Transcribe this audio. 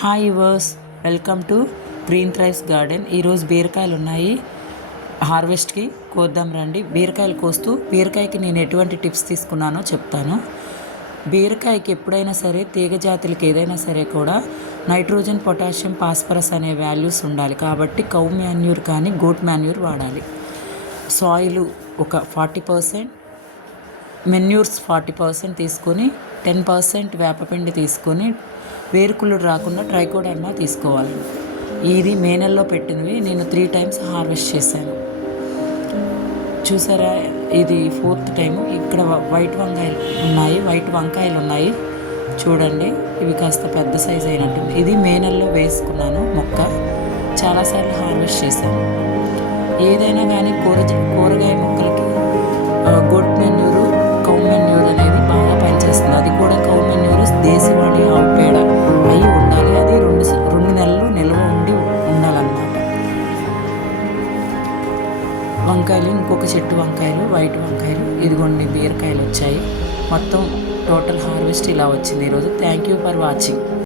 Hi viewers welcome to Green Thrives Garden. ఈరోజు బీరకాయలు ఉన్నాయి. హార్వెస్ట్కి కోద్దాం రండి. బీరకాయలు కోస్తూ బీరకాయకి నేను ఎటువంటి టిప్స్ తీసుకున్నానో చెప్తాను. బీరకాయకి ఎప్పుడైనా సరే తీగ జాతులకి ఏదైనా సరే కూడా నైట్రోజన్ పొటాషియం ఫాస్ఫరస్ అనే వాల్యూస్ ఉండాలి. కాబట్టి కౌ మాన్యూర్ కానీ గోట్ మాన్యూర్ వాడాలి. సాయిల్ ఒక forty percent manures forty percent తీసుకొని టెన్ పర్సెంట్ వేపపిండి తీసుకొని వేరుకుళ్ళు రాకుండా ట్రైకోడర్మా తీసుకోవాలి. ఇది మే నెలలో పెట్టినవి. నేను త్రీ టైమ్స్ హార్వెస్ట్ చేశాను. చూసారా? ఇది ఫోర్త్ టైము. ఇక్కడ వ- వైట్ వంకాయలు ఉన్నాయి. వైట్ వంకాయలు ఉన్నాయి. చూడండి. ఇవి కాస్త పెద్ద సైజ్ అయినట్టుంది. ఇది మే నెలలో వేసుకున్నాను మొక్క. చాలాసార్లు హార్వెస్ట్ చేశాను. ఏదైనా కానీ కూర వంకాయలు ఇంకొక చెట్టు వంకాయలు వైట్ వంకాయలు ఇదిగోండి బీరకాయలు వచ్చాయి. మొత్తం టోటల్ హార్వెస్ట్ ఇలా వచ్చింది ఈరోజు. Thank you for watching.